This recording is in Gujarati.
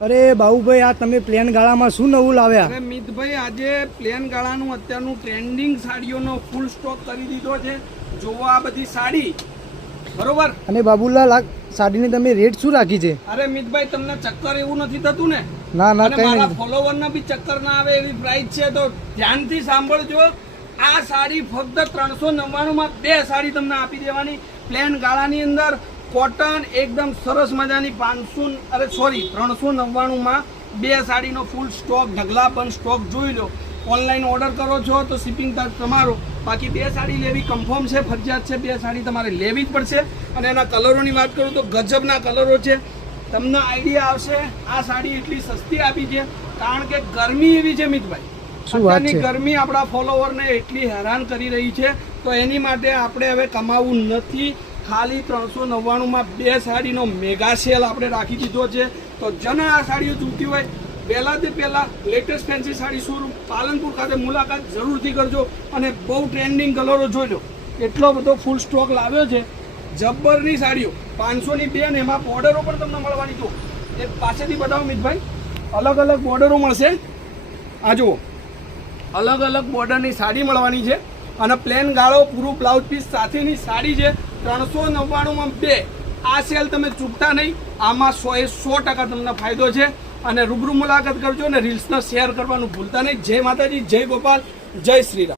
અરે બાબુભાઈ, આ તમે પ્લેન ગાળામાં શું નવું લાવ્યા? અરે મિતભાઈ, આજે પ્લેન ગાળાનું અત્યારનું ટ્રેન્ડિંગ સાડીઓનો ફૂલ સ્ટોક કરી દીધો છે. જોવો આ બધી સાડી, બરોબર. અને બાબુલાલ, આ સાડીની તમે રેટ શું રાખી છે? અરે મિતભાઈ, તમને ચક્કર એવું નથી થતું ને? ના ના, અને કઈ મારા નહીં. ફોલોવરના બી ચક્કર ના આવે એવી પ્રાઇસ છે, તો ધ્યાનથી સાંભળજો. આ સાડી ફક્ત 399 માં બે સાડી તમને આપી દેવાની. પ્લેન ગાળાની અંદર કોટન એકદમ સરસ મજાની 399 માં બે સાડીનો ફૂલ સ્ટોક, ઢગલા બંધ સ્ટોક જોઈ લો. ઓનલાઈન ઓર્ડર કરો છો તો શિપિંગ ચાર્જ તમારો. બાકી બે સાડી લેવી કન્ફર્મ છે, ફરજિયાત છે. બે સાડી તમારે લેવી જ પડશે. અને એના કલરોની વાત કરું તો ગજબના કલરો છે. તમને આઈડિયા આવશે આ સાડી એટલી સસ્તી આપી છે કારણ કે ગરમી એવી છે મિતભાઈ. શું વાત છે? ગરમી આપણા ફોલોવરને એટલી હેરાન કરી રહી છે, તો એની માટે આપણે હવે કમાવું નથી. ખાલી 399 માં બે સાડીનો મેગા સેલ આપણે રાખી દીધો છે. તો જેને આ સાડીઓ જોઈતી હોય પહેલાંથી પહેલાં latest fancy sari showroom Palanpur ખાતે મુલાકાત જરૂરથી કરજો. અને બહુ ટ્રેન્ડિંગ કલરો જોઈ લો, એટલો બધો ફૂલ સ્ટોક લાવ્યો છે. જબ્બરની સાડીઓ 500 ની બે ને એમાં બોર્ડરો પણ તમને મળવાની. જો એક પાસેથી બતાવો મિતભાઈ, અલગ અલગ બોર્ડરો મળશે. આ જુઓ, અલગ અલગ બોર્ડરની સાડી મળવાની છે. અને પ્લેન ગાળો પૂરું બ્લાઉઝ પીસ સાથેની સાડી છે. 399 માં બે. આ સેલ તમે ચૂકતા નહીં. આમાં 100% તમને ફાયદો છે. અને રૂબરૂ મુલાકાત કરજો અને રીલ્સને શેર કરવાનું ભૂલતા નહીં. જય માતાજી, જય ગોપાલ, જય શ્રીરામ.